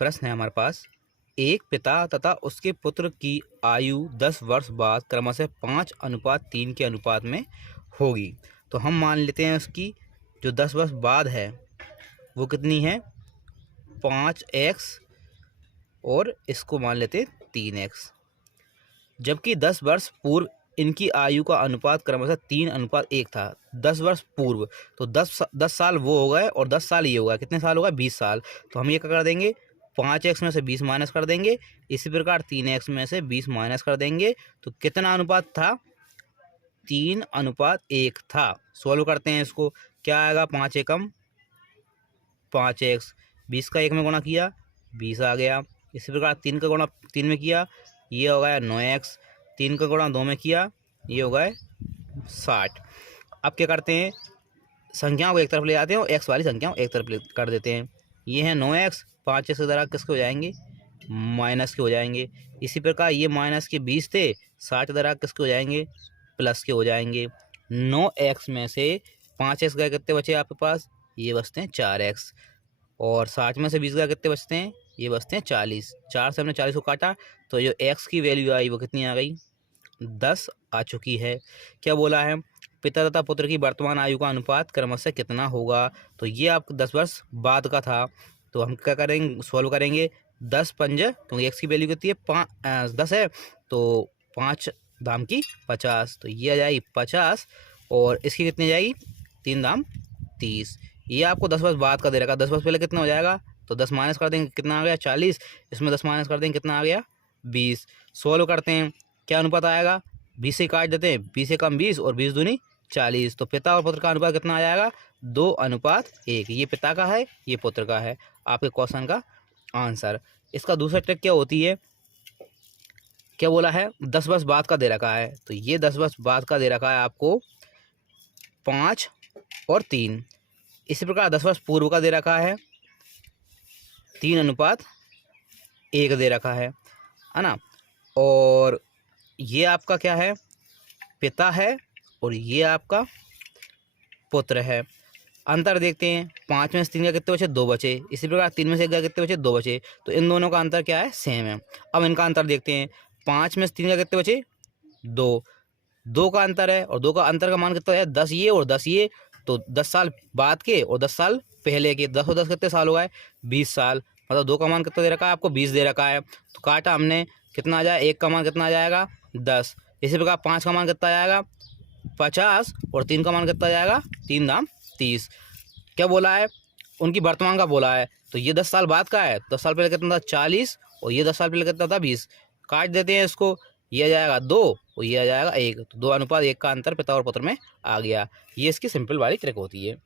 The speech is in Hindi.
प्रश्न है हमारे पास, एक पिता तथा उसके पुत्र की आयु 10 वर्ष बाद क्रमशः 5:3 के अनुपात में होगी। तो हम मान लेते हैं उसकी जो 10 वर्ष बाद है वो कितनी है, 5x, और इसको मान लेते हैं 3x। जबकि 10 वर्ष पूर्व इनकी आयु का अनुपात क्रमशः 3:1 था। 10 वर्ष पूर्व, तो 10 साल वो हो गए और 10 साल ये होगा, कितने साल होगा, 20 साल। तो हम ये क्या कर देंगे, 5x में से 20 माइनस कर देंगे। इसी प्रकार 3x में से 20 माइनस कर देंगे। तो कितना अनुपात था, 3:1 था। सॉल्व करते हैं इसको, क्या आएगा, 5 एकम 5x, 20 का 1 में गुणा किया 20 आ गया। इसी प्रकार 3 का गुणा 3 में किया, ये हो गया 9x। 3 का गुणा 2 में किया, ये हो गए 60। अब क्या करते हैं, संख्याओं को एक तरफ ले जाते हैं और x वाली संख्याओं एक तरफ कर देते हैं। ये है 9x, 5x के दरा किसके हो जाएंगे, माइनस के हो जाएंगे। इसी प्रकार ये माइनस के 20 थे, 60 दरा किसके हो जाएंगे, प्लस के हो जाएंगे। 9x में से 5x गए, कितने बचे आपके पास, ये बचते हैं 4x। और 60 में से 20 गए, कितने बचते हैं, ये बचते हैं 40। 4 से हमने 40 को काटा, तो जो x की वैल्यू आई वो कितनी आ गई, 10 आ चुकी है। क्या बोला है, पिता तथा पुत्र की वर्तमान आयु का अनुपात क्रमशः कितना होगा। तो ये आपको 10 वर्ष बाद का था। तो हम क्या करेंगे, सॉल्व करेंगे। 10 पंज, क्योंकि x की वैल्यू कितनी है, 10 है, तो 5 दाम की 50, तो ये आ जाएगी 50। और इसकी कितनी जाएगी, 3 दाम 30। ये आपको 10 वर्ष बाद का दे रखा। 10 वर्ष पहले कितना हो जाएगा, तो 10 माइनस कर देंगे, कितना आ गया 40। इसमें 10 माइनस कर देंगे, कितना आ गया 20। सॉल्व करते हैं, क्या अनुपात आएगा, 20 से काट देते हैं, 20 से कम 20 और 20 दूनी 40। तो पिता और पुत्र का अनुपात कितना आ जाएगा, 2:1। ये पिता का है, ये पुत्र का है, आपके क्वेश्चन का आंसर। इसका दूसरा ट्रिक क्या होती है, क्या बोला है, 10 वर्ष बाद का दे रखा है। तो ये 10 वर्ष बाद का दे रखा है आपको 5 और 3। इसी प्रकार 10 वर्ष पूर्व का दे रखा है 3:1 दे रखा है ना। और ये आपका क्या है, पिता है, और ये आपका पुत्र है। अंतर देखते हैं, 5 में से 3 का कितने बचे, 2 बचे। इसी प्रकार 3 में से 1 का कितने बचे, 2 बचे। तो इन दोनों का अंतर क्या है, सेम है। अब इनका अंतर देखते हैं, 5 में से 3 का कितने बचे, 2। 2 का अंतर है, और 2 का अंतर का मान कितना है, 10 ये और 10 ये। तो 10 साल बाद के और 10 साल पहले के, 10 और 10 कितने साल हो गए, 20 साल। मतलब 2 का मान कितना दे रखा है आपको, 20 दे रखा है। तो काटा हमने, कितना आ जाए, 1 का मान कितना आ जाएगा, 10। इसी प्रकार 5 का मान कितना आ जाएगा, 50। और 3 का मान कितना आ जाएगा, 3 दाम 30। क्या बोला है, उनकी वर्तमान का बोला है। तो ये 10 साल बाद का है, 10 साल पहले कितना था, 40। और ये 10 साल पहले कितना था, 20। काट देते हैं इसको, ये आ जाएगा 2 और ये आ जाएगा 1। तो 2:1 का अंतर पिता और पुत्र में आ गया। ये इसकी सिंपल वाली ट्रिक होती है।